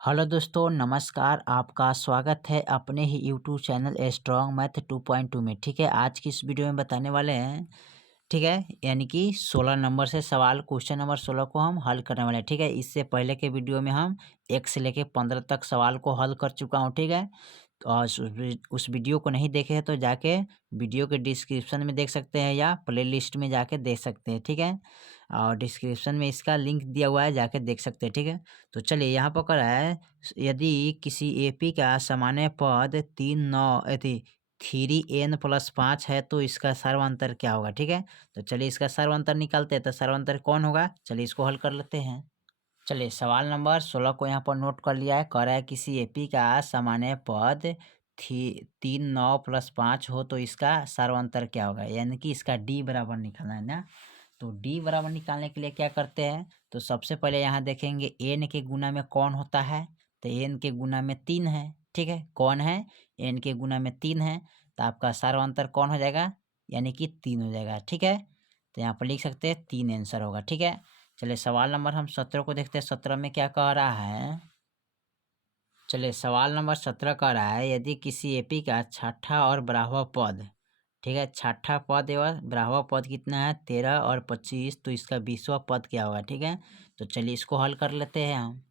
Hello दोस्तों, नमस्कार। आपका स्वागत है अपने ही यूट्यूब चैनल स्ट्रॉन्ग मैथ 2.2 में। ठीक है, आज की इस वीडियो में बताने वाले हैं, ठीक है, यानी कि 16 नंबर से सवाल क्वेश्चन नंबर 16 को हम हल करने वाले हैं। ठीक है, इससे पहले के वीडियो में हम 1 से लेके 15 तक सवाल को हल कर चुका हूँ। ठीक है, तो उस वीडियो को नहीं देखे हैं तो जाके वीडियो के डिस्क्रिप्शन में देख सकते हैं या प्लेलिस्ट में जाके देख सकते हैं। ठीक है, और डिस्क्रिप्शन में इसका लिंक दिया हुआ है, जाके देख सकते हैं। ठीक है, तो चलिए यहाँ पर करा है, यदि किसी एपी का सामान्य पद 3n+5 है तो इसका सर्वांतर क्या होगा। ठीक है, तो चलिए इसका सर्वांतर निकालते हैं। तो सर्वांतर कौन होगा, चलिए इसको हल कर लेते हैं। चलिए सवाल नंबर 16 को यहाँ पर नोट कर लिया है। कह रहा है किसी एपी का सामान्य पद 3 9 + 5 हो तो इसका सर्वांतर क्या होगा, यानी कि इसका डी बराबर निकालना है ना। तो डी बराबर निकालने के लिए क्या करते हैं, तो सबसे पहले यहाँ देखेंगे एन के गुना में कौन होता है। तो एन के गुना में 3 है। ठीक है, कौन है, एन के गुना में 3 है, तो आपका सर्वांतर कौन हो जाएगा, यानी कि 3 हो जाएगा। ठीक है, तो यहाँ पर लिख सकते हैं 3 आंसर होगा। ठीक है, चलिए सवाल नंबर हम 17 को देखते हैं। 17 में क्या कह रहा है, चलिए सवाल नंबर 17 कह रहा है, यदि किसी एपी का छठा और बारहवां पद, ठीक है, छठा पद एवं बारहवां पद कितना है 13 और 25, तो इसका 20वां पद क्या होगा। ठीक है, तो चलिए इसको हल कर लेते हैं हम।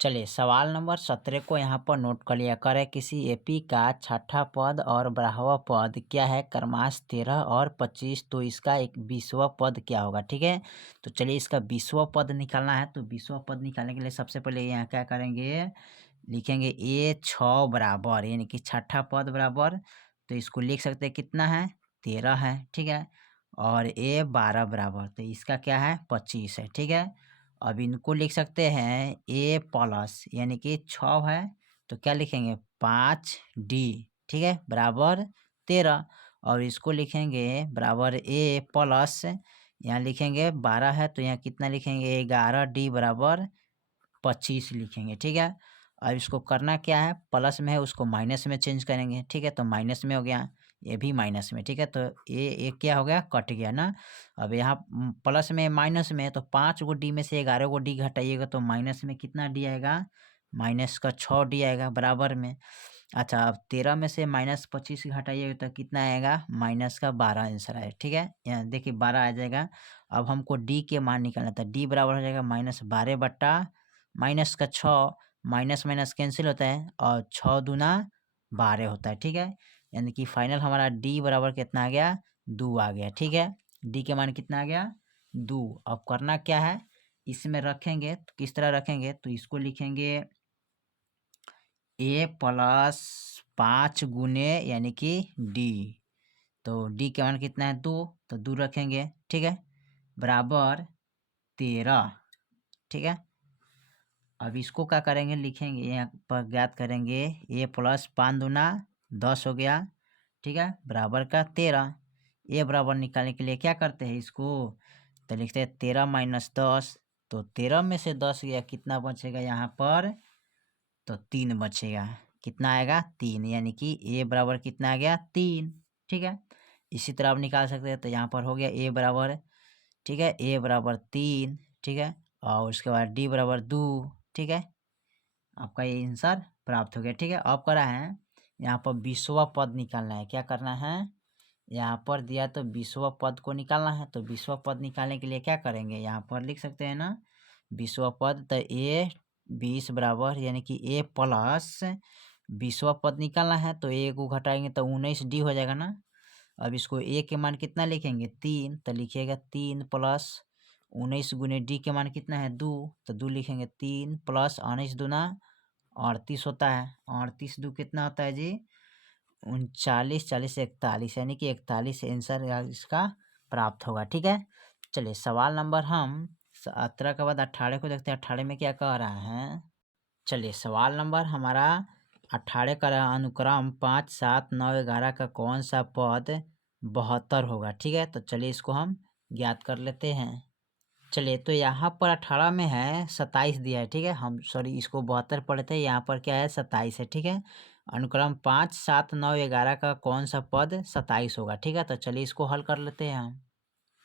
चलिए सवाल नंबर 17 को यहाँ पर नोट कर लिया। करे किसी एपी का छठा पद और बारहवां पद क्या है, क्रमश 13 और 25, तो इसका एक 20वां पद क्या होगा। ठीक है, तो चलिए इसका 20वां पद निकालना है। तो 20वां पद निकालने के लिए सबसे पहले यहाँ क्या करेंगे, लिखेंगे ए 6 बराबर, यानी कि छठा पद बराबर, तो इसको लिख सकते हैं कितना है 13 है। ठीक है, और ए 12 बराबर, तो इसका क्या है 25 है। ठीक है, अब इनको लिख सकते हैं ए प्लस, यानी कि 6 है, तो क्या लिखेंगे 5d, ठीक है, बराबर 13, और इसको लिखेंगे बराबर ए प्लस, यहाँ लिखेंगे 12 है, तो यहाँ कितना लिखेंगे 11d बराबर 25 लिखेंगे। ठीक है, अब इसको करना क्या है, प्लस में है उसको माइनस में चेंज करेंगे। ठीक है, तो माइनस में हो गया, ये भी माइनस में। ठीक है, तो ये क्या हो गया, कट गया ना। अब यहाँ प्लस में माइनस में, तो 5 गो डी में से 11 गो डी घटाइएगा तो माइनस में कितना डी आएगा, माइनस का 6 डी आएगा बराबर में। अच्छा, अब 13 में से -25 घटाइएगा तो कितना आएगा, माइनस का 12 आंसर आएगा। ठीक है, यहाँ देखिए 12 आ जाएगा। अब हमको डी के मान निकालना था, डी बराबर हो जाएगा -12 बट्टा माइनस का 6, माइनस माइनस कैंसिल होता है और 6 दूना 12 होता है। ठीक है, यानी कि फाइनल हमारा डी बराबर कितना आ गया, 2 आ गया। ठीक है, डी के मान कितना आ गया, 2। अब करना क्या है, इसमें रखेंगे तो किस तरह रखेंगे, तो इसको लिखेंगे ए प्लस 5 गुने, यानी कि डी, तो डी के मान कितना है 2, तो 2 रखेंगे। ठीक है, बराबर 13। ठीक है, अब इसको क्या करेंगे, लिखेंगे यहाँ पर ज्ञात करेंगे ए प्लस 5 दूना 10 हो गया। ठीक है, बराबर का 13। ए बराबर निकालने के लिए क्या करते हैं इसको, तो लिखते हैं 13 - 10, तो 13 में से 10 गया, कितना बचेगा यहाँ पर, तो 3 बचेगा। कितना आएगा 3, यानी कि ए बराबर कितना आ गया 3। ठीक है, इसी तरह आप निकाल सकते हैं। तो यहाँ पर हो गया ए बराबर, ठीक है, ए बराबर 3। ठीक है, और उसके बाद डी बराबर 2। ठीक है, आपका ये आंसर प्राप्त हो गया। ठीक है, अब करा है यहाँ पर 20वां पद निकालना है। क्या करना है, यहाँ पर दिया तो 20वां पद को निकालना है। तो 20वां पद निकालने के लिए क्या करेंगे, यहाँ पर लिख सकते हैं ना 20वां पद, तो ए 20 बराबर, यानी कि ए प्लस 20वां पद निकालना है, तो ए को घटाएंगे तो 19d हो जाएगा ना। अब इसको ए के मान कितना लिखेंगे 3, तो लिखिएगा 3 प्लस 19 गुने डी के मान कितना है 2, तो 2 लिखेंगे 3 प्लस 19 दूना 38 होता है। 38 दो कितना होता है जी 39, 40 से 41, यानी कि 41 आंसर इसका प्राप्त होगा। ठीक है, चलिए सवाल नंबर हम 17 के बाद 18 को देखते हैं। 18 में क्या कह रहा है, चलिए सवाल नंबर हमारा 18 का अनुक्रम 5 7 9 11 का कौन सा पद 72 होगा। ठीक है, तो चलिए इसको हम ज्ञात कर लेते हैं। चलिए, तो यहाँ पर 18 में है 27 दिया है। ठीक है, हम सॉरी इसको 72 पढ़े थे, यहाँ पर क्या है 27 है। ठीक है, अनुक्रम 5 7 9 11 का कौन सा पद 27 होगा। ठीक है, तो चलिए इसको हल कर लेते हैं हम।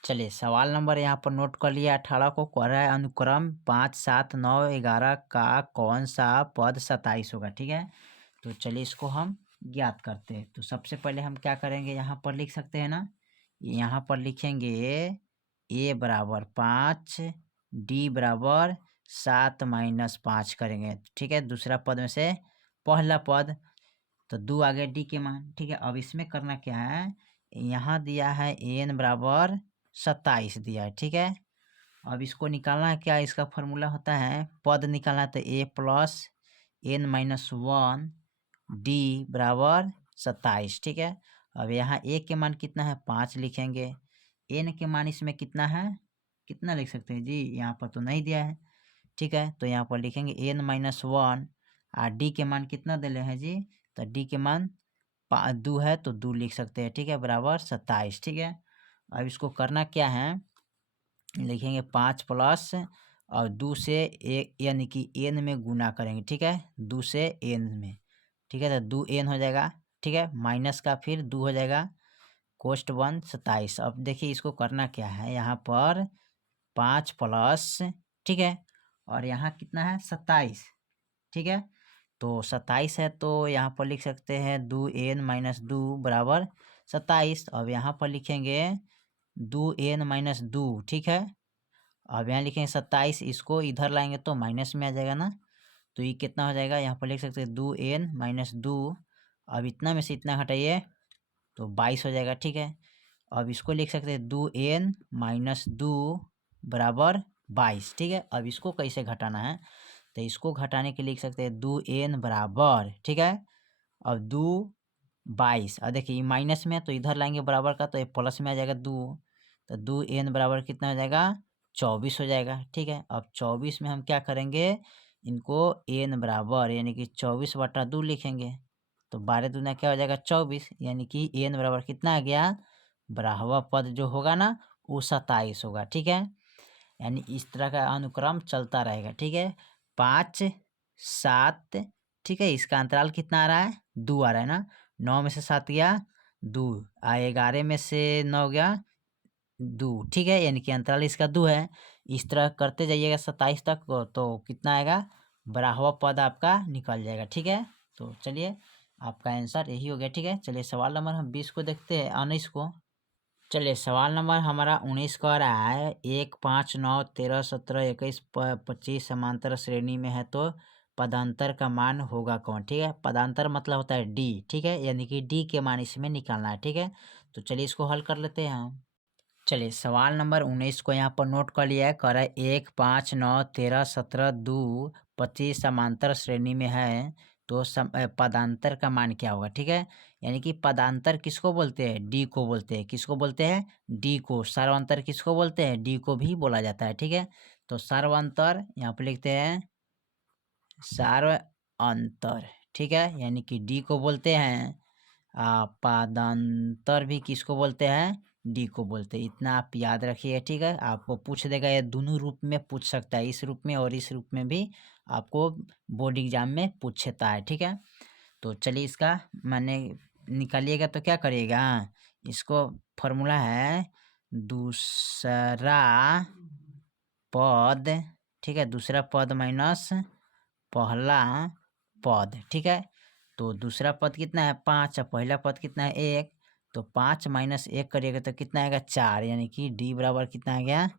चलिए सवाल नंबर यहाँ पर नोट कर लिया 18 को। कह रहा है अनुक्रम 5, 7, 9, 11 का कौन सा पद 27 होगा। ठीक है, तो चलिए इसको हम ज्ञात करते हैं। तो सबसे पहले हम क्या करेंगे, यहाँ पर लिख सकते हैं ना, यहाँ पर लिखेंगे a बराबर 5, d बराबर 7 माइनस 5 करेंगे। ठीक है, दूसरा पद में से पहला पद, तो 2 आ गया डी के मान। ठीक है, अब इसमें करना क्या है, यहाँ दिया है n बराबर 27 दिया है। ठीक है, अब इसको निकालना है क्या, इसका फॉर्मूला होता है पद निकालना है तो a plus n minus 1 D बराबर 27। ठीक है, अब यहाँ a के मान कितना है 5 लिखेंगे, n के मान इसमें कितना है, कितना लिख सकते हैं जी, यहाँ पर तो नहीं दिया है। ठीक है, तो यहाँ पर लिखेंगे n माइनस 1 और डी के मान कितना दिले हैं जी, तो डी के मान 2 है तो 2 लिख सकते हैं। ठीक है, बराबर 27। ठीक है, अब इसको करना क्या है, लिखेंगे 5 प्लस और 2 से यानी कि n में गुना करेंगे। ठीक है, 2 से n में। ठीक है, तो 2n हो जाएगा। ठीक है, माइनस का फिर 2 हो जाएगा, कोष्ट 1 27। अब देखिए इसको करना क्या है, यहाँ पर 5 प्लस, ठीक है, और यहाँ कितना है 27। ठीक है, तो 27 है तो यहाँ पर लिख सकते हैं 2n माइनस 2 बराबर 27। अब यहाँ पर लिखेंगे 2n माइनस 2। ठीक है, अब यहाँ लिखेंगे 27, इसको इधर लाएंगे तो माइनस में आ जाएगा ना, तो ये कितना हो जाएगा, यहाँ पर लिख सकते हैं 2n माइनस 2। अब इतना में से इतना हटाइए तो 22 हो जाएगा। ठीक है, अब इसको लिख सकते हैं 2n माइनस 2 बराबर 22। ठीक है, अब इसको कैसे घटाना है, तो इसको घटाने के लिए लिख सकते हैं 2n बराबर, ठीक है, अब 2 22। अब देखिए ये माइनस में है तो इधर लाएंगे बराबर का तो ये प्लस में आ जाएगा 2, तो 2n बराबर कितना हो जाएगा 24 हो जाएगा। ठीक है, अब 24 में हम क्या करेंगे, इनको n बराबर यानी कि 24/2 लिखेंगे, तो 12 दूना क्या हो जाएगा 24, यानी कि n बराबर कितना आ गया, बारहवां पद जो होगा ना वो 27 होगा। ठीक है, यानी इस तरह का अनुक्रम चलता रहेगा। ठीक है, 5, 7, ठीक है, इसका अंतराल कितना आ रहा है 2 आ रहा है ना, 9 में से 7 गया 2, 11 में से 9 गया 2। ठीक है, यानी कि अंतराल इसका 2 है। इस तरह करते जाइएगा 27 तक तो कितना आएगा, बारहवां पद आपका निकल जाएगा। ठीक है, तो चलिए आपका आंसर यही हो गया। ठीक है, चलिए सवाल नंबर हम 20 को देखते हैं, 19 को। चलिए सवाल नंबर हमारा 19 कह रहा है 1, 5, 9, 13, 17, 21, 25 समांतर श्रेणी में है तो पदांतर का मान होगा कौन। ठीक है, पदांतर मतलब होता है डी। ठीक है, यानी कि डी के मान इसमें निकालना है। ठीक है, तो चलिए इसको हल कर लेते हैं हम। चलिए सवाल नंबर 19 को यहाँ पर नोट कर लिया है, कह रहा है 1, 5, 9, 13, 17, 2, 25 समांतर श्रेणी में है तो पदांतर का मान क्या होगा। ठीक है, यानी कि पदांतर किसको बोलते हैं, डी को बोलते हैं। किसको बोलते हैं, डी को। सर्वांतर किसको बोलते हैं, डी को भी बोला जाता है। ठीक है, तो सर्वांतर यहाँ पर लिखते हैं सर्वांतर। ठीक है, यानी कि डी को बोलते हैं। पदांतर भी किसको बोलते हैं, डी को बोलते हैं। इतना आप याद रखिए। ठीक है, आपको पूछ देगा, ये दोनों रूप में पूछ सकता है, इस रूप में और इस रूप में भी आपको बोर्ड एग्जाम में पूछता है। ठीक है, तो चलिए इसका माने निकालिएगा तो क्या करिएगा, इसको फॉर्मूला है दूसरा पद। ठीक है, दूसरा पद माइनस पहला पद। ठीक है, तो दूसरा पद कितना है 5 और पहला पद कितना है 1, तो 5 माइनस 1 करिएगा तो कितना आएगा 4, यानी कि डी बराबर कितना आ गया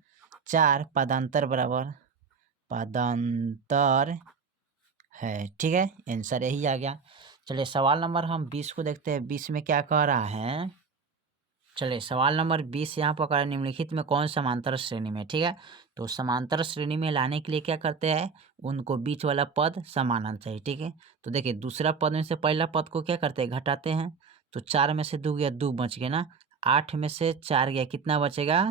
4। पदांतर बराबर पदांतर है। ठीक है, आंसर यही आ गया। चलिए सवाल नंबर हम 20 को देखते हैं, 20 में क्या कह रहा है। चलिए सवाल नंबर 20 यहाँ पर कह रहा है निम्नलिखित में कौन समांतर श्रेणी में। ठीक है, तो समांतर श्रेणी में लाने के लिए क्या करते हैं, उनको बीच वाला पद समान आना चाहिए। ठीक है, तो देखिए दूसरा पद में से पहला पद को क्या करते हैं, घटाते हैं, तो 4 में से 2 गया 2 बच गया ना, 8 में से 4 गया कितना बचेगा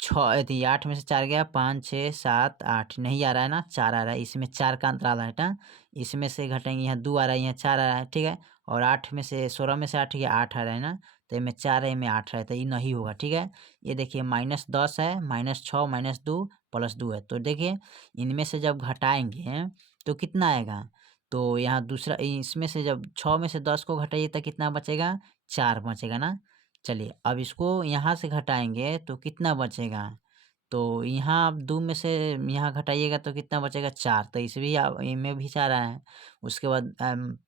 6, थी 8 में से 4 गया 5, 6, 7, 8 नहीं आ रहा है ना, 4 आ रहा है, इसमें 4 का अंतराल है ना, इसमें से घटेंगे, यहाँ 2 आ रहा है, यहाँ 4 आ रहा है। ठीक है, और 8 में से 16 में से 8 गया 8 आ रहा है ना, तो इनमें 4 है, इनमें 8 है, तो ये नहीं होगा। ठीक है, ये देखिए -10 है, -6 -2 +2 है, तो देखिए इनमें से जब घटाएंगे तो कितना आएगा, तो यहाँ दूसरा इसमें से जब 6 में से 10 को घटाइए तो कितना बचेगा 4 बचेगा ना, चलिए अब इसको यहाँ से घटाएंगे तो कितना बचेगा, तो यहाँ आप 2 में से यहाँ घटाइएगा तो कितना बचेगा 4, तो इस भी इनमें भी 4 आया है। उसके बाद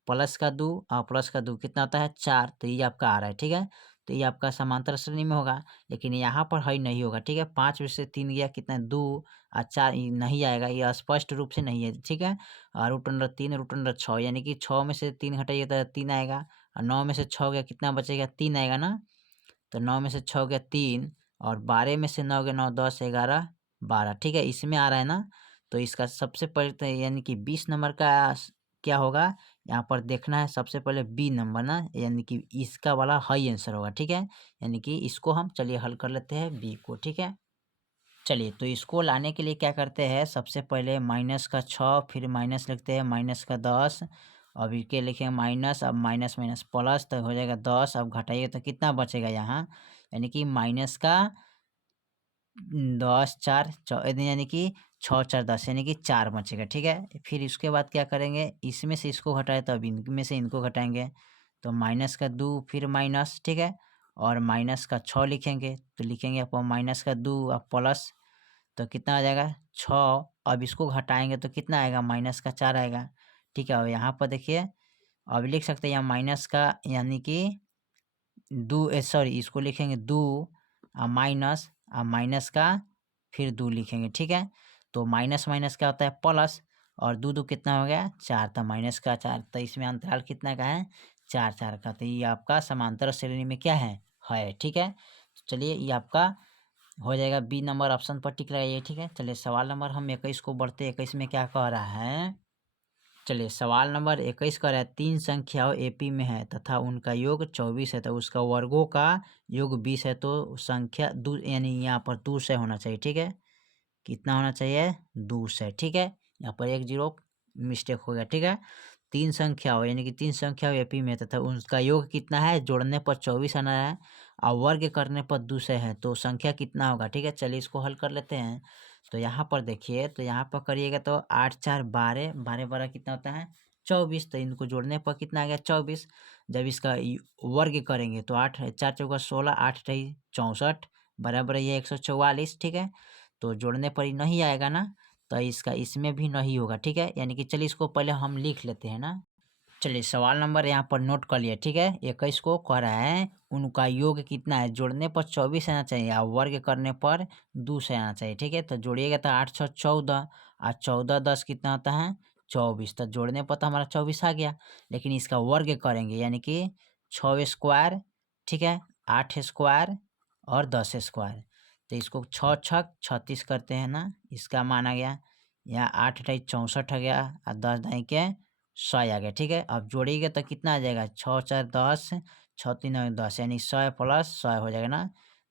प्लस का 2 और प्लस का 2 कितना होता है 4, तो ये आपका आ रहा है, ठीक है। तो ये आपका समांतर श्रेणी में होगा, लेकिन यहाँ पर है नहीं होगा, ठीक है। 5 में से 3 गया कितना 2 और 4 नहीं आएगा, ये स्पष्ट रूप से नहीं है, ठीक है। और √3 √6 यानी कि 6 में से 3 घटाइए तो 3 आएगा, और 9 में से 6 गया कितना बचेगा 3 आएगा ना। तो 9 में से 6 गया 3, और 12 में से 9 गया 9 10 11 12, ठीक है। इसमें आ रहा है ना, तो इसका सबसे पहले तो यानी कि 20 नंबर का क्या होगा, यहाँ पर देखना है सबसे पहले बी नंबर ना, यानी कि इसका वाला हाई आंसर होगा, ठीक है। यानी कि इसको हम चलिए हल कर लेते हैं बी को, ठीक है। चलिए तो इसको लाने के लिए क्या करते हैं, सबसे पहले माइनस का 6, फिर माइनस लिखते हैं माइनस का 10, अब इसके लिखेंगे माइनस, अब माइनस माइनस प्लस तो हो जाएगा 10, अब घटाइए तो कितना बचेगा यहाँ, यानी कि माइनस का 10 4 यानी कि 6 4 10 यानी कि 4 बचेगा, ठीक है। फिर इसके बाद क्या करेंगे, इसमें से इसको घटाए तो अब इनमें से इनको घटाएंगे, तो माइनस का 2 फिर माइनस, ठीक है। और माइनस का 6 लिखेंगे तो लिखेंगे आप माइनस का 2 अब प्लस, तो कितना आ जाएगा 6, अब इसको घटाएंगे तो कितना आएगा माइनस का 4 आएगा, ठीक है। और यहाँ पर देखिए अब लिख सकते हैं यहाँ माइनस का यानी कि सॉरी इसको लिखेंगे 2 माइनस माइनस का फिर 2 लिखेंगे, ठीक है। तो माइनस माइनस क्या होता है प्लस, और 2 2 कितना हो गया 4, तो माइनस का 4, तो इसमें अंतराल कितना का है 4 4 का, तो ये आपका समांतर श्रेणी में क्या है, ठीक है। तो चलिए ये आपका हो जाएगा बी नंबर ऑप्शन पर टिक लगाइए, ठीक है। चलिए सवाल नंबर हम 21 को बढ़ते, 21 में क्या कह रहा है। चलिए सवाल नंबर 21 कह रहा है 3 संख्याओं एपी में है तथा उनका योग 24 है, तो उसका वर्गों का योग 20 है, तो संख्या दो यानी यहाँ पर 2 से होना चाहिए, ठीक है। कितना होना चाहिए 2 से, ठीक है। यहाँ पर 1 0 मिस्टेक हो गया, ठीक है। 3 संख्याओं यानी कि 3 संख्याओं एपी में है तथा उनका योग कितना है, जोड़ने पर 24 आना है और वर्ग करने पर 2 से है, तो संख्या कितना होगा, ठीक है। चलिए इसको हल कर लेते हैं। तो यहाँ पर देखिए, तो यहाँ पर करिएगा तो 8 4 12 12 12 कितना होता है 24, तो इनको जोड़ने पर कितना आ गया 24। जब इसका वर्ग करेंगे तो 8 4 चौका 16, 8 रही 64 बराबर ये 144, ठीक है। तो जोड़ने पर ही नहीं आएगा ना, तो इसका इसमें भी नहीं होगा, ठीक है। यानी कि चलिए इसको पहले हम लिख लेते हैं ना। चलिए सवाल नंबर यहाँ पर नोट कर लिए, ठीक है। 21 को कह रहा है उनका योग कितना है, जोड़ने पर 24 आना चाहिए और वर्ग करने पर 2 से आना चाहिए, ठीक है। तो जोड़िएगा तो 8 6 14 और 14 10 कितना होता है 24, तो जोड़ने पर तो हमारा 24 आ गया, लेकिन इसका वर्ग करेंगे यानी कि 6 स्क्वायर, ठीक है, 8 स्क्वायर और 10 स्क्वायर, तो इसको 6 छक 36 करते हैं ना, इसका माना गया। यहाँ 8 ढाई 64 आ गया और 10 ढाई के 100 आ गया, ठीक है। अब जोड़िएगा तो कितना आ जाएगा 6 4 10 6 3 9 10 यानी 100 प्लस 100 हो जाएगा ना,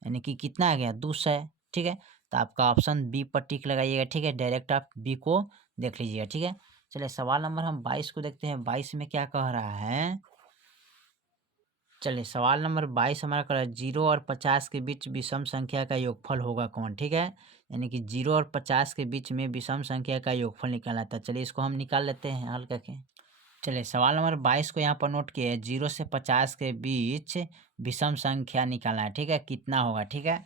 यानी कि कितना आ गया 200, ठीक है। तो आपका ऑप्शन बी पर टिक लगाइएगा, ठीक है। डायरेक्ट आप बी को देख लीजिएगा, ठीक है। चलिए सवाल नंबर हम 22 को देखते हैं, 22 में क्या कह रहा है। चलिए सवाल नंबर 22 हमारा कर रहा है 0 और 50 के बीच विषम संख्या का योगफल होगा कौन, ठीक है। यानी कि 0 और 50 के बीच में विषम संख्या का योगफल निकालना था, चलिए इसको हम निकाल लेते हैं हल करके। चलिए सवाल नंबर 22 को यहाँ पर नोट किए, 0 से 50 के बीच विषम संख्या निकालना है, ठीक है, कितना होगा, ठीक है।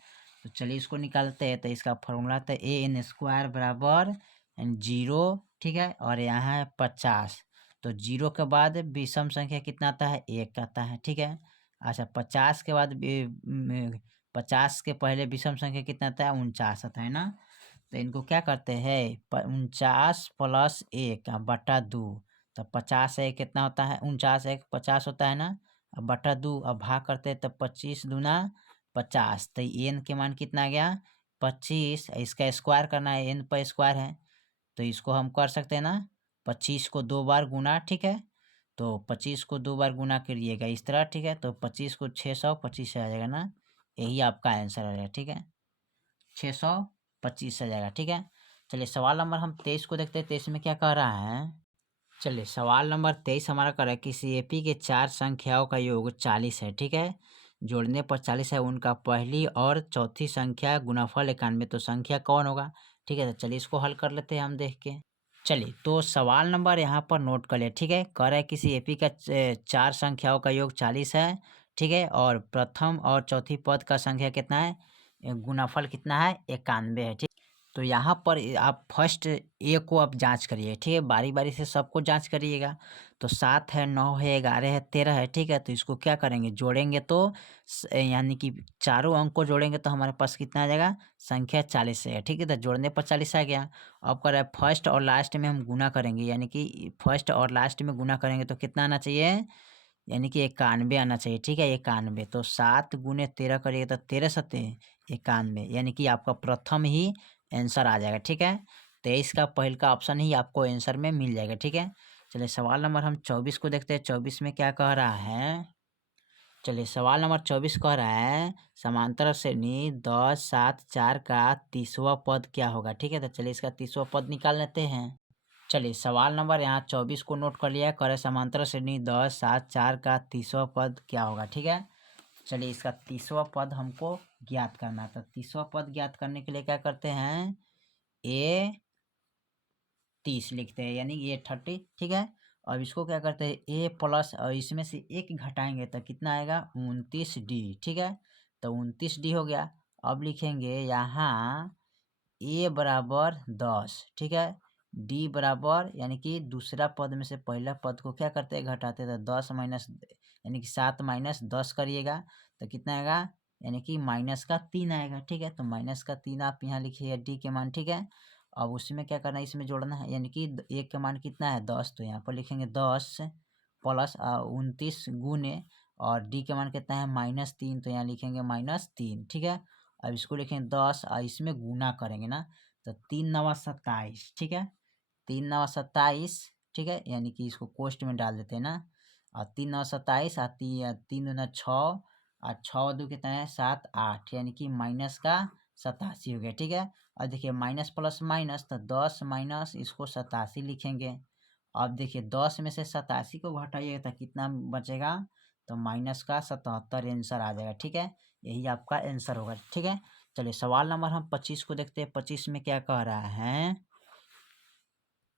तो चलिए इसको निकालते हैं, तो इसका फॉर्मूला था ए एन स्क्वायर बराबर 0, ठीक है, और यहाँ है 50, तो 0 के बाद विषम संख्या कितना आता है 1 आता है, ठीक है। अच्छा 50 के बाद 50 के पहले विषम संख्या कितना आता है 49 आता है ना, तो इनको क्या करते हैं 49 प्लस 1 बटा 2, तो 50 है कितना होता है 49 एक 50 होता है ना, अब बटा 2 अब भाग करते हैं तो 25 दूना 50, तो एन के मान कितना आ गया 25, इसका स्क्वायर करना है एन पर स्क्वायर है, तो इसको हम कर सकते हैं ना 25 को 2 बार गुना, ठीक है। तो 25 को 2 बार गुना करिएगा इस तरह, ठीक है, तो 25 को 600 25 से आ जाएगा ना, यही आपका आंसर आ जाएगा, ठीक है, 625 आ जाएगा, ठीक है। चलिए सवाल नंबर हम 23 को देखते हैं, 23 में क्या कह रहा है। चलिए सवाल नंबर 23 हमारा कर रहा है किसी एपी के 4 संख्याओं का योग 40 है, ठीक है, जोड़ने पर 40 है, उनका पहली और चौथी संख्या गुणाफल 91, तो संख्या कौन होगा, ठीक है। तो चलिए इसको हल कर लेते हैं हम देख के। चलिए तो सवाल नंबर यहाँ पर नोट कर ले, ठीक है, कह रहा है किसी एपी का 4 संख्याओं का योग 40 है, ठीक है। और प्रथम और चौथी पद का संख्या कितना है, गुणाफल कितना है, 91 है। ठीक, तो यहाँ पर आप फर्स्ट ए को आप जांच करिए। ठीक है, बारी बारी से सबको जांच करिएगा। तो 7 है, 9 है, 11 है, 13 है। ठीक है, तो इसको क्या करेंगे, जोड़ेंगे तो यानी कि चारों अंक को जोड़ेंगे तो हमारे पास कितना आ जाएगा, संख्या 40 है। ठीक है, तो जोड़ने पर 40 आ गया। अब कर रहा है फर्स्ट और लास्ट में हम गुना करेंगे, यानी कि फर्स्ट और लास्ट में गुना करेंगे तो कितना आना चाहिए, यानी कि 91 आना चाहिए। ठीक है, 91। तो 7 गुने 13 करिएगा तो 13 सत्ते 91, यानी कि आपका प्रथम ही आंसर आ जाएगा। ठीक है, 23 का पहल का ऑप्शन ही आपको आंसर में मिल जाएगा। ठीक है, चलिए सवाल नंबर हम 24 को देखते हैं। 24 में क्या कह रहा है, चलिए सवाल नंबर 24 कह रहा है समांतर श्रेणी 10 7 4 का 30वां पद क्या होगा। ठीक है, तो चलिए इसका 30वां पद निकाल लेते हैं। चलिए सवाल नंबर यहाँ 24 को नोट कर लिया है, करे समांतर श्रेणी 10 7 4 का 30वां पद क्या होगा। ठीक है, चलिए इसका 30वां पद हमको ज्ञात करना है। तो 30वां पद ज्ञात करने के लिए क्या करते हैं, ए 30 लिखते हैं, यानी ये 30। ठीक है, अब इसको क्या करते हैं, ए प्लस और इसमें से एक घटाएंगे तो कितना आएगा, 29D। ठीक है, तो 29D हो गया। अब लिखेंगे यहाँ ए बराबर 10। ठीक है, डी बराबर, यानी कि दूसरा पद में से पहला पद को क्या करते हैं, घटाते हैं। तो 10 माइनस, यानी कि 7 माइनस 10 करिएगा तो कितना आएगा, यानी कि माइनस का 3 आएगा। ठीक है, तो माइनस का 3 आप यहाँ लिखिए डी के मान। ठीक है, अब उसमें क्या करना है, इसमें जोड़ना है, यानी कि एक का मान कितना है, 10। तो यहाँ पर लिखेंगे 10 प्लस 29 गुने, और डी के मान कितना है, -3। तो यहाँ लिखेंगे -3। ठीक है, अब इसको लिखेंगे 10 और इसमें गुना करेंगे ना, तो 3 नवा 27। ठीक है, 3 नवा 27। ठीक है, यानी कि इसको कोष्ट में डाल देते हैं ना, और 3 नवा 27 और 3 दूना 6 और 6 दो कितना है, 7 8, यानी कि माइनस का 87 हो गया। ठीक है, और देखिए माइनस प्लस माइनस, तो 10 माइनस इसको 87 लिखेंगे। अब देखिए 10 में से 87 को घटाइएगा तो कितना बचेगा, तो माइनस का 77 आंसर आ जाएगा। ठीक है, यही आपका आंसर होगा। ठीक है, चलिए सवाल नंबर हम 25 को देखते हैं। 25 में क्या कह रहा है,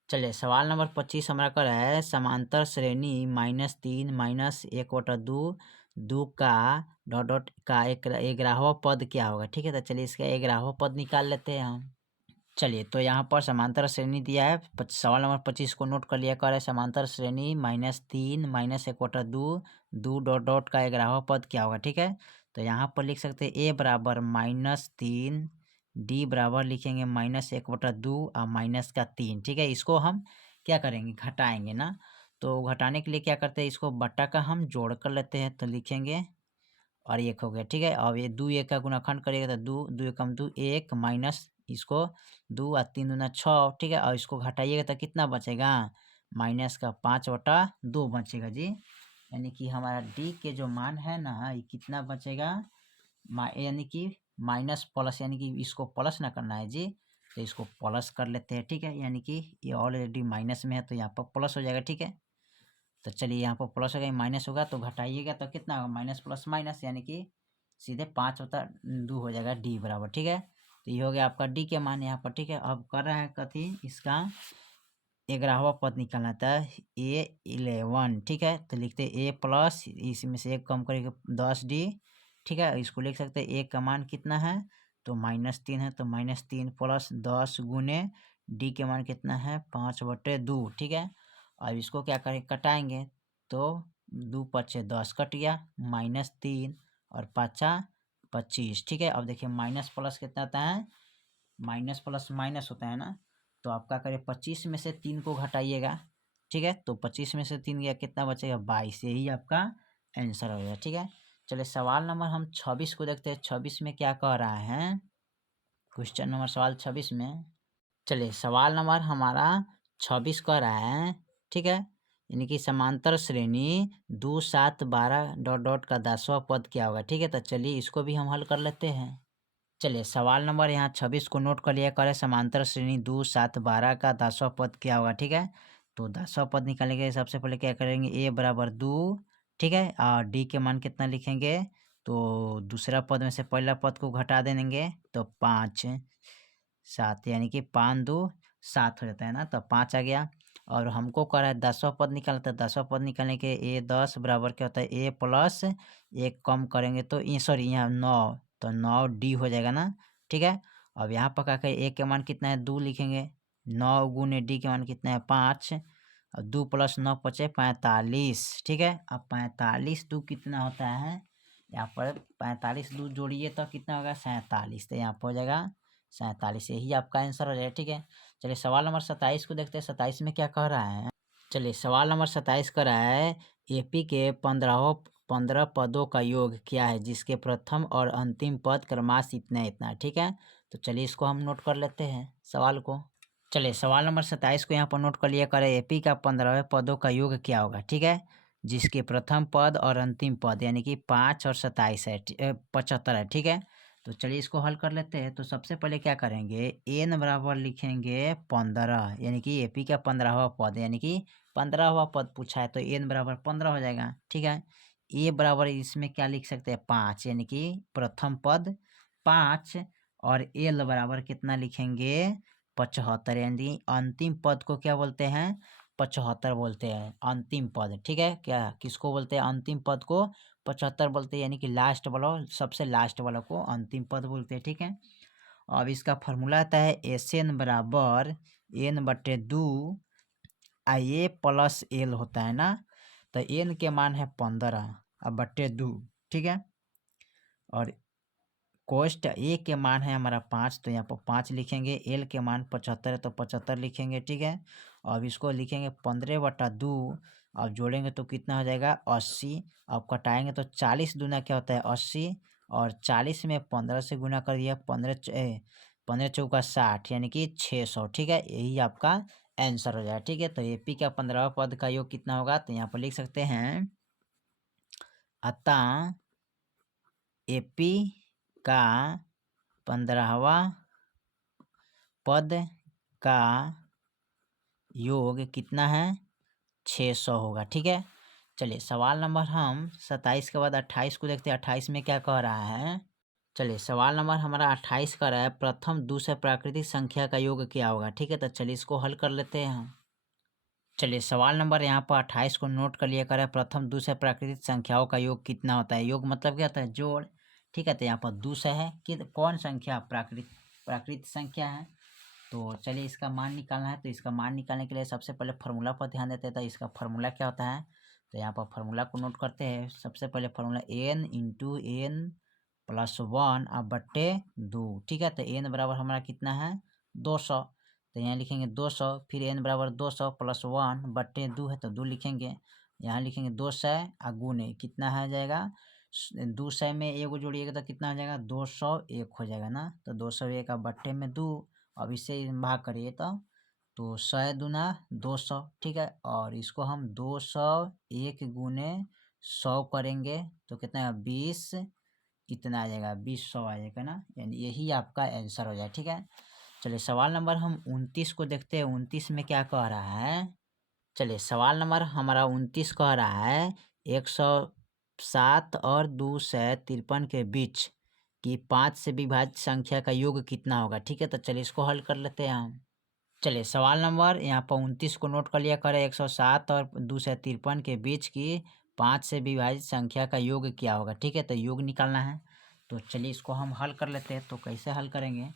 चलिए सवाल नंबर 25 हमारा कह रहा है समांतर श्रेणी -3 -1/2 2 का डॉट डॉट का एक 11वां पद क्या होगा। ठीक है, तो चलिए इसका 11वां पद निकाल लेते हैं हम। चलिए तो यहाँ पर समांतर श्रेणी दिया है, सवाल नंबर 25 को नोट कर लिया, कर है समांतर श्रेणी -3 -1/2 2 डॉट डॉट का 11वां पद क्या होगा। ठीक है, तो यहाँ पर लिख सकते हैं ए बराबर -3, डी बराबर लिखेंगे -1/2 और माइनस का 3। ठीक है, इसको हम क्या करेंगे, घटाएंगे ना, तो घटाने के लिए क्या करते हैं, इसको बट्टा का हम जोड़ कर लेते हैं। तो लिखेंगे और 1 हो गया। ठीक है, अब ये 2 1 का गुणाखंड करिएगा तो 2 2 एकम 2 1 माइनस इसको 2 और 3 दूना 6। ठीक है, और इसको घटाइएगा तो कितना बचेगा, माइनस का 5/2 बचेगा जी। यानी कि हमारा डी के जो मान है ना, ये कितना बचेगा, यानी कि माइनस प्लस, यानी कि इसको प्लस ना करना है जी, तो इसको प्लस कर लेते हैं। ठीक है, यानी कि ये ऑलरेडी माइनस में है तो यहाँ पर प्लस हो जाएगा। ठीक है, तो चलिए यहाँ पर प्लस होगा, माइनस होगा तो घटाइएगा तो कितना होगा, माइनस प्लस माइनस, यानी कि सीधे 5/2 हो जाएगा डी बराबर। ठीक है, तो ये हो गया आपका डी के मान यहाँ पर। ठीक है, अब कर रहा है कथी, इसका 11वां पद निकालना था, A11। ठीक है, तो लिखते ए प्लस, इसमें से एक कम करके 10D। ठीक है, इसको लिख सकते हैं एक का मान कितना है, तो -3 है, तो -3 प्लस 10 गुने डी के मान कितना है, 5/2। ठीक है, अब इसको क्या करें, कटाएंगे तो 2 पचे 10 कट गया, -3 और 5 25। ठीक है, अब देखिए माइनस प्लस कितना आता है, माइनस प्लस माइनस होता है ना, तो आप क्या करें, 25 में से 3 को घटाइएगा। ठीक है, तो 25 में से 3 गया, कितना बचेगा, 22। यही आपका आंसर हो गया। ठीक है, चलिए सवाल नंबर हम 26 को देखते हैं। 26 में क्या कह रहा है, क्वेश्चन नंबर सवाल 26 में, चलिए सवाल नंबर हमारा 26 कह रहा है। ठीक है, यानी कि समांतर श्रेणी 2 7 12 डॉट डॉट का 10वां पद क्या होगा। ठीक है, तो चलिए इसको भी हम हल कर लेते हैं। चलिए सवाल नंबर यहाँ 26 को नोट कर लिया, करें समांतर श्रेणी 2 7 12 का 10वां पद क्या होगा। ठीक है, तो 10वां पद निकालने के लिए सबसे पहले क्या करेंगे, ए बराबर 2। ठीक है, और डी के मान कितना लिखेंगे, तो दूसरा पद में से पहला पद को घटा देंगे तो 5 7, यानी कि 5 2 7 हो जाता है ना, तो 5 आ गया। और हमको कह रहा है 10वां पद निकालना, तो 10वां पद निकालने के ए 10 बराबर क्या होता है ए प्लस 1 कम करेंगे तो सॉरी यहाँ 9, तो 9 डी हो जाएगा ना। ठीक है, अब यहाँ पका के ए के मान कितना है 2 लिखेंगे, 9 गुने डी के मान कितना है 5, और 2 + 9 बचे 45। ठीक है, अब 45 2 कितना होता है यहाँ पर 45 2 जोड़िए तो कितना होगा 47, तो यहाँ पर हो जाएगा 47, यही आपका आंसर हो जाएगा। ठीक है, चलिए सवाल नंबर 27 को देखते हैं। 27 में क्या कह रहा है, चलिए सवाल नंबर 27 कह रहा है एपी के 15 पदों का योग क्या है जिसके प्रथम और अंतिम पद क्रमशः इतना इतना। ठीक है, तो चलिए इसको हम नोट कर लेते हैं सवाल को। चलिए सवाल नंबर 27 को यहाँ पर नोट कर लिया करें, एपी का 15वें पदों का योग क्या होगा। ठीक है, जिसके प्रथम पद और अंतिम पद यानी कि 5 और 27 है 75 है। ठीक है, तो चलिए इसको हल कर लेते हैं। तो सबसे पहले क्या करेंगे एन बराबर लिखेंगे 15, यानी कि एपी का 15वां पद यानी कि 15वां पद पूछा है तो एन बराबर 15 हो जाएगा। ठीक है, ए बराबर इसमें क्या लिख सकते हैं 5 यानी कि प्रथम पद 5, और एल बराबर कितना लिखेंगे 75, यानी अंतिम पद को क्या बोलते हैं 75 बोलते हैं अंतिम पद। ठीक है, क्या किसको बोलते हैं अंतिम पद को 75 बोलते हैं, यानी कि लास्ट वाला सबसे लास्ट वाला को अंतिम पद बोलते हैं। ठीक है, अब इसका फॉर्मूला आता है एस एन बराबर एन बटे 2 आई ए प्लस एल होता है ना, तो एन के मान है 15 अब बटे 2। ठीक है, और कोष्ट ए के मान है हमारा 5, तो यहाँ पर 5 लिखेंगे, एल के मान 75 है तो 75 लिखेंगे। ठीक है, अब इसको लिखेंगे 15/2, अब जोड़ेंगे तो कितना हो जाएगा 80, अब कटाएंगे तो 40 दूना क्या होता है 80, और 40 में 15 से गुना कर दिया 15 चौका 60 यानी कि 600। ठीक है, यही आपका आंसर हो जाएगा। ठीक है, तो एपी का 15वां पद का योग कितना होगा, तो यहाँ पर लिख सकते हैं अतः एपी का 15वां पद का योग कितना है 600 होगा। ठीक है, चलिए सवाल नंबर हम 27 के बाद 28 को देखते हैं। 28 में क्या कह रहा है, चलिए सवाल नंबर हमारा 28 का रहा है प्रथम दूसरे प्राकृतिक संख्या का योग क्या होगा। ठीक है, तो चलिए इसको हल कर लेते हैं हम। चलिए सवाल नंबर यहाँ पर 28 को नोट कर लिया करें, प्रथम दूसरे प्राकृतिक संख्याओं का योग कितना होता है। योग मतलब क्या होता है जोड़। ठीक है, तो यहाँ पर दूसरा है कि कौन संख्या प्राकृतिक संख्या है, तो चलिए इसका मान निकालना है। तो इसका मान निकालने के लिए सबसे पहले फार्मूला पर ध्यान देते हैं। तो इसका फार्मूला क्या होता है, तो यहाँ पर फार्मूला को नोट करते हैं। सबसे पहले formula n into n plus 1 अब बट्टे 2। ठीक है, तो एन बराबर हमारा कितना है 200, तो यहाँ लिखेंगे 200, फिर एन बराबर 200 + 1 बट्टे 2 है तो 2 लिखेंगे, यहाँ लिखेंगे 200 गुने कितना है जाएगा 200 में एगो जोड़िएगा तो कितना हो जाएगा 201 हो जाएगा ना, तो 201 अब बट्टे में 2, अब इससे भाग करिए तो 100 दूना 200। ठीक है, और इसको हम 201 गुने 100 करेंगे तो कितना है 20, इतना आ जाएगा 2000 आ जाएगा ना, यानी यही आपका आंसर हो जाए। ठीक है, चलिए सवाल नंबर हम 29 को देखते हैं। 29 में क्या कह रहा है, चलिए सवाल नंबर हमारा 29 कह रहा है 107 और 253 के बीच की 5 से विभाजित संख्या का योग कितना होगा। ठीक है, तो चलिए इसको हल कर लेते हैं हम। चलिए सवाल नंबर यहाँ पर 29 को नोट कर लिया करें, 107 और 253 के बीच की 5 से विभाजित संख्या का योग क्या होगा। ठीक है, तो योग निकालना है, तो चलिए इसको हम हल कर लेते हैं। तो कैसे हल करेंगे,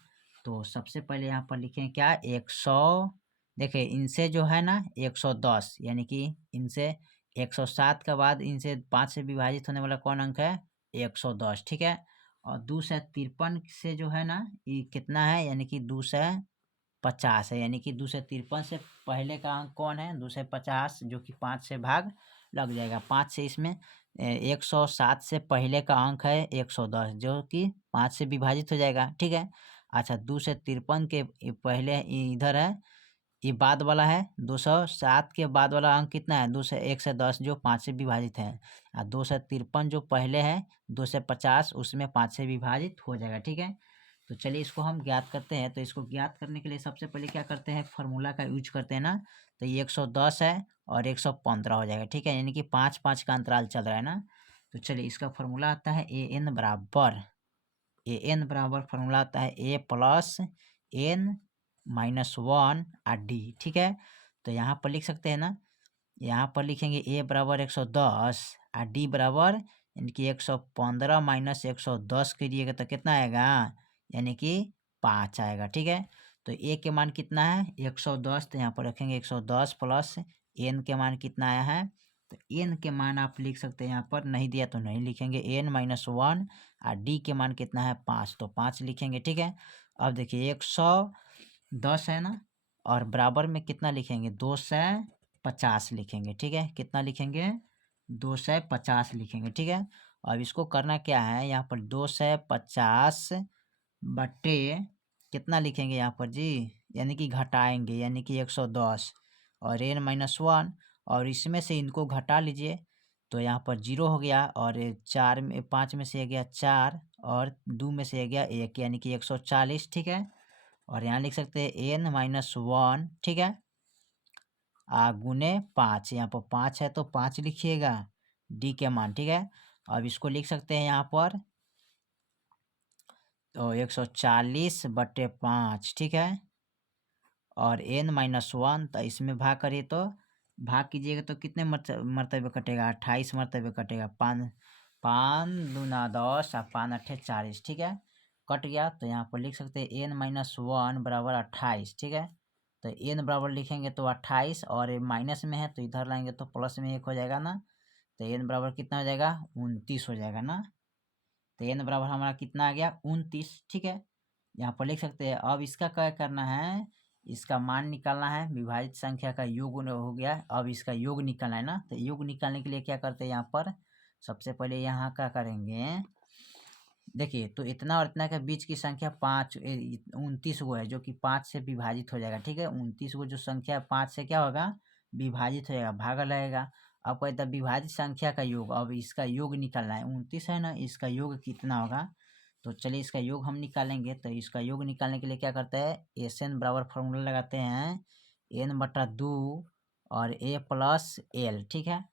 तो सबसे पहले यहाँ पर लिखें क्या 100, देखिए इनसे जो है ना 110, यानी कि इनसे 107 के बाद इनसे 5 से विभाजित होने वाला कौन अंक है 110। ठीक है, और 253 से जो है ना ये कितना है, यानी कि 250 है, यानी कि 253 से पहले का अंक कौन है 250, जो कि 5 से भाग लग जाएगा। 5 से इसमें 107 से पहले का अंक है 110 जो कि 5 से विभाजित हो जाएगा। ठीक है, अच्छा 253 के पहले इधर है ये बाद वाला है, 207 के बाद वाला अंक कितना है 110 जो 5 से विभाजित है, और 253 जो पहले है 250 उसमें 5 से विभाजित हो जाएगा। ठीक है, तो चलिए इसको हम ज्ञात करते हैं। तो इसको ज्ञात करने के लिए सबसे पहले क्या करते हैं फार्मूला का यूज करते हैं ना, तो ये 110 है और 115 हो जाएगा। ठीक है, यानी कि 5-5 का अंतराल चल रहा है ना, तो चलिए इसका फार्मूला आता है ए एन बराबर फार्मूला आता है ए प्लस एन -1 डी। ठीक है, तो यहाँ पर लिख सकते हैं ना, यहाँ पर लिखेंगे ए बराबर 110 और डी बराबर यानी कि 115 माइनस 110 करिएगा तो कितना आएगा, यानी कि 5 आएगा। ठीक है, तो ए के मान कितना है 110, तो यहाँ पर रखेंगे 110 प्लस एन के मान कितना आया है, तो एन के मान आप लिख सकते हैं, यहाँ पर नहीं दिया तो नहीं लिखेंगे, एन माइनस 1 और डी के मान कितना है 5, तो 5 लिखेंगे। ठीक है, अब देखिए 110 है ना, और बराबर में कितना लिखेंगे 250 लिखेंगे। ठीक है, कितना लिखेंगे 250 लिखेंगे। ठीक है, अब इसको करना क्या है, यहाँ पर 250 बटे कितना लिखेंगे यहाँ पर जी, यानी कि घटाएंगे, यानी कि 110 और एन माइनस 1, और इसमें से इनको घटा लीजिए तो यहाँ पर 0 हो गया, और 4 में 5 में से ये गया 4 और 2 में से ये गया 1, यानी कि 140। ठीक है, और यहाँ लिख सकते हैं एन माइनस 1। ठीक है, गुने 5, यहाँ पर 5 है तो 5 लिखिएगा डी के मान। ठीक है, अब इसको लिख सकते हैं यहाँ पर तो 140 बटे 5। ठीक है, और एन माइनस 1, तो इसमें भाग करिए तो भाग कीजिएगा तो कितने मरतबे कटेगा, 28 मरतबे कटेगा। 5 5 दूना 10 और 5 अट्ठे 40। ठीक है, कट गया, तो यहाँ पर लिख सकते हैं एन माइनस 1 बराबर 28। ठीक है, तो एन बराबर लिखेंगे तो 28, और माइनस में है तो इधर लाएंगे तो प्लस में 1 हो जाएगा ना, तो एन बराबर कितना हो जाएगा 29 हो जाएगा ना, तो एन बराबर हमारा कितना आ गया 29। ठीक है, यहाँ पर लिख सकते हैं। अब इसका क्या करना है, इसका मान निकालना है, विभाजित संख्या का योग हो गया, अब इसका योग निकालना है ना, तो योग निकालने के लिए क्या करते हैं, यहाँ पर सबसे पहले यहाँ क्या करेंगे, देखिए तो इतना और इतना के बीच की संख्या 29 गो है, जो कि 5 से विभाजित हो जाएगा। ठीक है, 29 गो जो संख्या 5 से क्या होगा विभाजित हो जाएगा, भागा लगेगा। अब कहता है विभाजित संख्या का योग, अब इसका योग निकालना है, 29 है ना, इसका योग कितना होगा, तो चलिए इसका योग हम निकालेंगे। तो इसका योग निकालने के लिए क्या करते हैं, एस एन बराबर फॉर्मूला लगाते हैं एन बटा 2 और ए प्लस एल। ठीक है,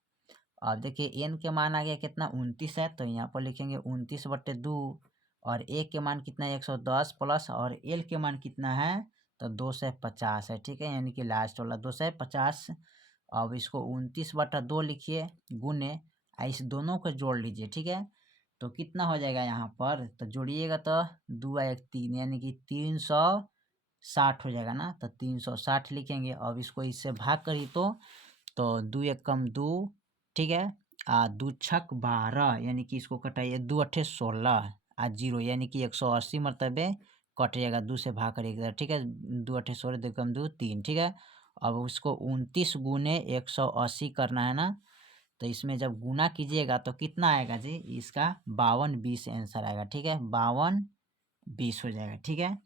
अब देखिए एन के मान आ गया कितना 29 है, तो यहाँ पर लिखेंगे 29 बटे 2, और ए के मान कितना है 110 प्लस, और एल के मान कितना है तो 250 है। ठीक है, यानी कि लास्ट वाला 250। अब इसको 29 बटा 2 लिखिए गुने, इस दोनों को जोड़ लीजिए। ठीक है, तो कितना हो जाएगा यहाँ पर, तो जोड़िएगा तो 2 1 3, यानी कि 360 हो जाएगा ना, तो 360 लिखेंगे। अब इसको इससे भाग करिए तो 2 1 कम 2। ठीक है, 2 छक 12, यानी कि इसको कटाइए 2 अट्ठे 16 0, यानी कि 180 मरतबे कट जाएगा, 2 से भाग करिएगा। ठीक है, 2 अट्ठे 16 2 कम 2 3। ठीक है, अब उसको 29 गुने 180 करना है ना, तो इसमें जब गुना कीजिएगा तो कितना आएगा जी, इसका 52 20 आंसर आएगा। ठीक है, 52 20 हो जाएगा। ठीक है,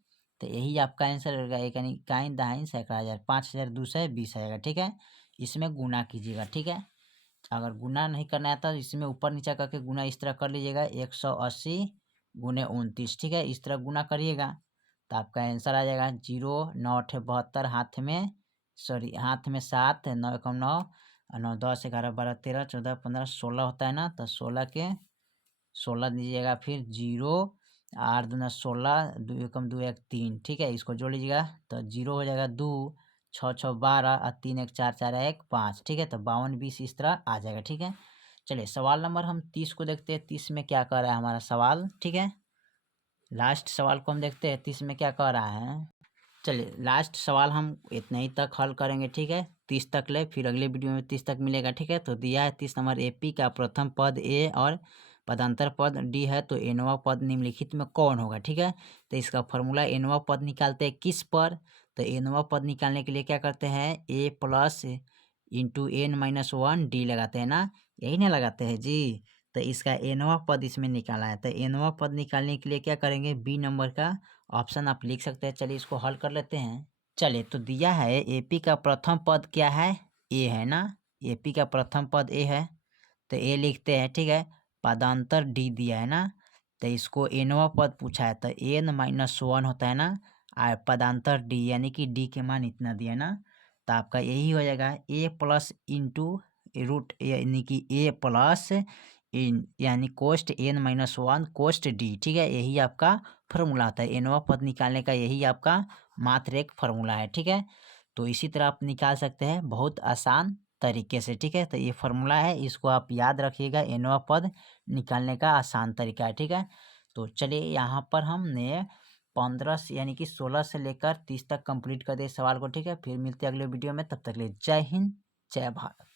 तो यही आपका आंसर होगा, एक यानी इकाई दहाई सैकड़ा हजार 5220 आएगा। ठीक है, इसमें गुना कीजिएगा। ठीक है, अगर गुना नहीं करना है तो इसमें ऊपर नीचे करके गुना इस तरह कर लीजिएगा, 180 गुने 29। ठीक है, इस तरह गुना करिएगा तो आपका आंसर आ जाएगा 0 9 अठे 72, हाथ में हाथ में 7 9 एकम 9 9 10 11 12 13 14 15 16 होता है ना, तो 16 के 16 दीजिएगा, फिर 0 8 दूना 16 2 एकम 2 1 3। ठीक है, इसको जोड़ लीजिएगा तो 0 हो जाएगा 2 6 6 12 और 3 1 4 4 1 5। ठीक है, तो 52 20 इस तरह आ जाएगा। ठीक है, चलिए सवाल नंबर हम 30 को देखते हैं, 30 में क्या कह रहा है हमारा सवाल। ठीक है, लास्ट सवाल को हम देखते हैं 30 में क्या कह रहा है। चलिए लास्ट सवाल हम इतने ही तक हल करेंगे। ठीक है, 30 तक ले, फिर अगले वीडियो में 30 तक मिलेगा। ठीक है, तो दिया है 30 नंबर, एपी का प्रथम पद ए और पदांतर पद डी है, तो एनवा पद निम्नलिखित में कौन होगा। ठीक है, तो इसका फॉर्मूला एनवा पद निकालते हैं किस पर, तो एनवा पद निकालने के लिए क्या करते हैं, A plus into N minus 1 D लगाते हैं ना, यही ना लगाते हैं जी। तो इसका एनवा पद इसमें निकाला है, तो एनवा पद निकालने के लिए क्या करेंगे, बी नंबर का ऑप्शन आप लिख सकते हैं। चलिए इसको हल कर लेते हैं। चलिए तो दिया है एपी का प्रथम पद क्या है, ए है ना, एपी का प्रथम पद ए है, तो ए लिखते हैं। ठीक है, पदांतर डी दिया है ना, तो इसको एनवा पद पूछा है, तो एन माइनस 1 होता है ना, और पदांतर डी यानी कि डी के मान इतना दिया है ना, तो आपका यही हो जाएगा ए प्लस इंटू रूट, यानी कि ए प्लस इन यानी कोस्ट एन माइनस 1 कोस्ट डी। ठीक है, यही आपका फार्मूला आता है, एनवा पद निकालने का यही आपका मात्र एक फार्मूला है। ठीक है, तो इसी तरह आप निकाल सकते हैं बहुत आसान तरीके से, ठीक है। तो ये फार्मूला है, इसको आप याद रखिएगा, nवां पद निकालने का आसान तरीका है, ठीक है। तो चलिए यहाँ पर हमने 15 से यानी कि 16 से लेकर 30 तक कंप्लीट कर दिए सवाल को, ठीक है। फिर मिलते हैं अगले वीडियो में, तब तक के लिए जय हिंद, जय भारत।